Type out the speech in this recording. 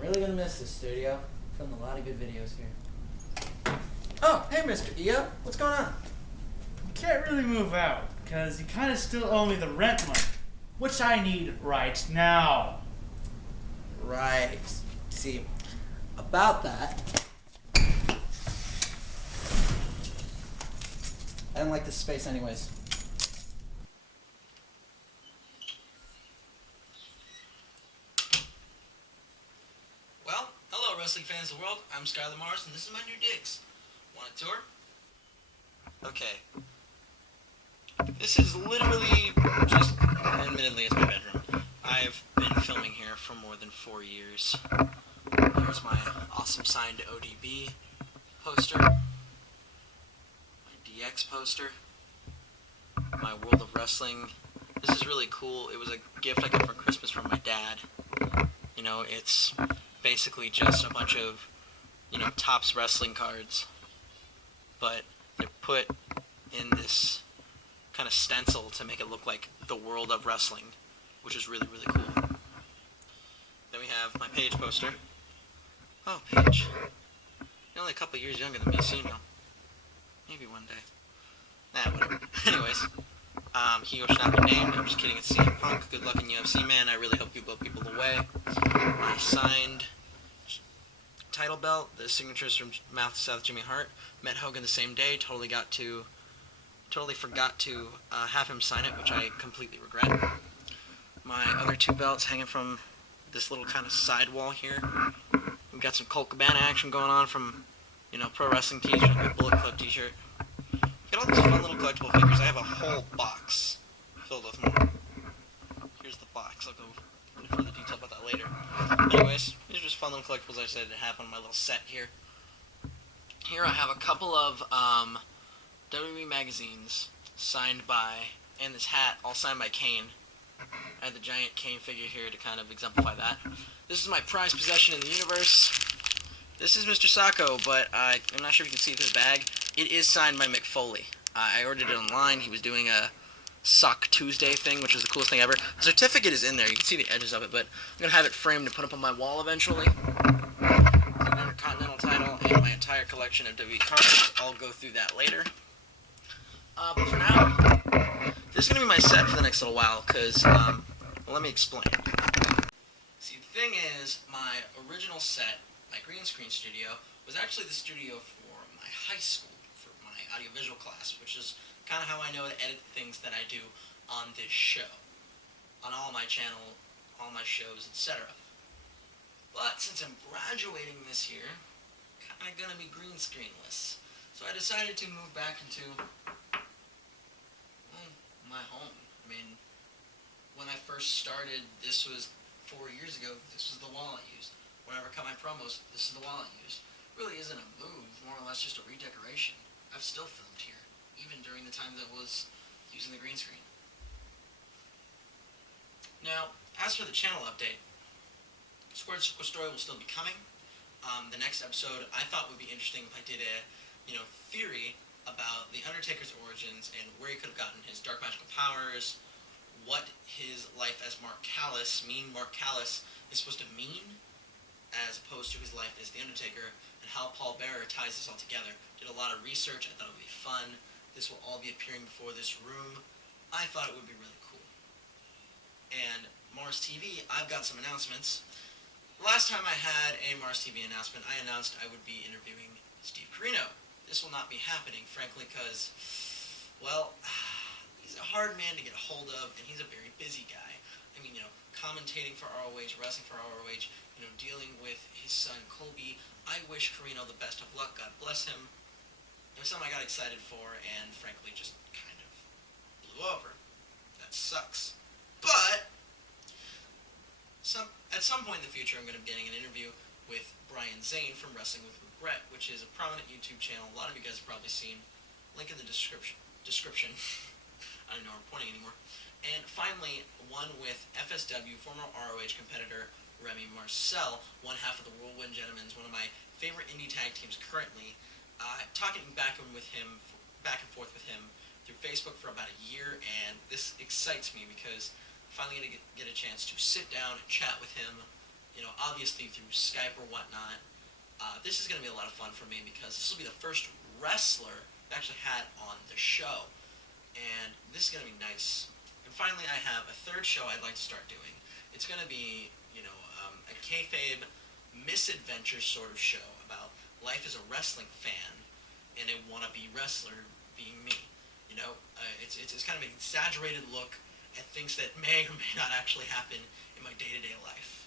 I'm really gonna miss this studio. Filmed a lot of good videos here. Oh, hey, Mr. EO. What's going on? Can't really move out, because you kind of still owe me the rent money, which I need right now. Right. See, about that, I didn't like this space anyways. Well, hello wrestling fans of the world. I'm Skylar Mars, and this is my new digs. Want a tour? Okay. This is literally just, admittedly, it's my bedroom. I've been filming here for more than 4 years. Here's my awesome signed ODB poster, my DX poster, my World of Wrestling. This is really cool. It was a gift I got for Christmas from my dad. You know, it's basically just a bunch of, Topps wrestling cards, but they're put in this kind of stencil to make it look like the World of Wrestling, which is really, really cool. Then we have my Paige poster. Oh, Paige. You're only a couple years younger than me, so maybe one day. Whatever. Anyways, he should not be named. I'm just kidding. It's CM Punk. Good luck in UFC, man. I really hope you blow people away. My signed title belt. The signatures from Mouth to South Jimmy Hart. Met Hogan the same day. Totally forgot to have him sign it, which I completely regret. My other two belts hanging from this little kind of sidewall here. We've got some Colt Cabana action going on from, Pro Wrestling Tees, a Bullet Club t-shirt. Got all these fun little collectible figures. I have a whole box filled with more. Here's the box. I'll go into further detail about that later. Anyways, these are just fun little collectibles I decided to have on my little set here. Here I have a couple of WWE magazines signed by, and this hat, all signed by Kane. I had the giant Kane figure here to kind of exemplify that. This is my prized possession in the universe. This is Mr. Sacco, but I'm not sure if you can see this bag. It is signed by Mick Foley. I ordered it online. He was doing a Sock Tuesday thing, which was the coolest thing ever. The certificate is in there. You can see the edges of it, but I'm going to have it framed and put up on my wall eventually. The Intercontinental title and my entire collection of WWE cards. I'll go through that later. But for now, this is going to be my set for the next little while, because, let me explain. See, the thing is, my original set, my green screen studio, was actually the studio for my high school, for my audiovisual class, which is kind of how I know to edit the things that I do on this show, on all my channel, all my shows, etc. But since I'm graduating this year, kind of going to be green screenless. So I decided to move back into my home. I mean, when I first started, this was 4 years ago, this was the wall I used. Whenever I cut my promos, this is the wall I used. Really isn't a move, more or less just a redecoration. I've still filmed here, even during the time that was using the green screen. Now, as for the channel update, Squared Circle Story will still be coming. The next episode I thought would be interesting if I did a, theory about The Undertaker's origins and where he could have gotten his dark magical powers, what his life as Mark Callis, Mark Callis, is supposed to mean, as opposed to his life as The Undertaker, and how Paul Bearer ties this all together. Did a lot of research. I thought it would be fun. This will all be appearing before this room. I thought it would be really cool. And Mars TV, I've got some announcements. Last time I had a Mars TV announcement, I announced I would be interviewing Steve Corino. This will not be happening, frankly, because, well, he's a hard man to get a hold of, and he's a very busy guy. I mean, commentating for ROH, wrestling for ROH, dealing with his son Colby. I wish Corino the best of luck. God bless him. It was something I got excited for, and frankly, just kind of blew over. That sucks. But at some point in the future, I'm going to be getting an interview with Brian Zane from Wrestling with Regret, which is a prominent YouTube channel. A lot of you guys have probably seen. Link in the description. I don't know where I'm pointing anymore. And finally, one with FSW, former ROH competitor Remy Marcel, one half of the Whirlwind Gentlemen, one of my favorite indie tag teams currently. Talking back and forth with him through Facebook for about a year, and this excites me because I'm finally going to get a chance to sit down and chat with him, obviously through Skype or whatnot. This is going to be a lot of fun for me because this will be the first wrestler I've actually had on the show, and this is going to be nice. And finally, I have a third show I'd like to start doing. It's going to be, a kayfabe misadventure sort of show about life as a wrestling fan and a wannabe wrestler being me. It's kind of an exaggerated look at things that may or may not actually happen in my day-to-day life.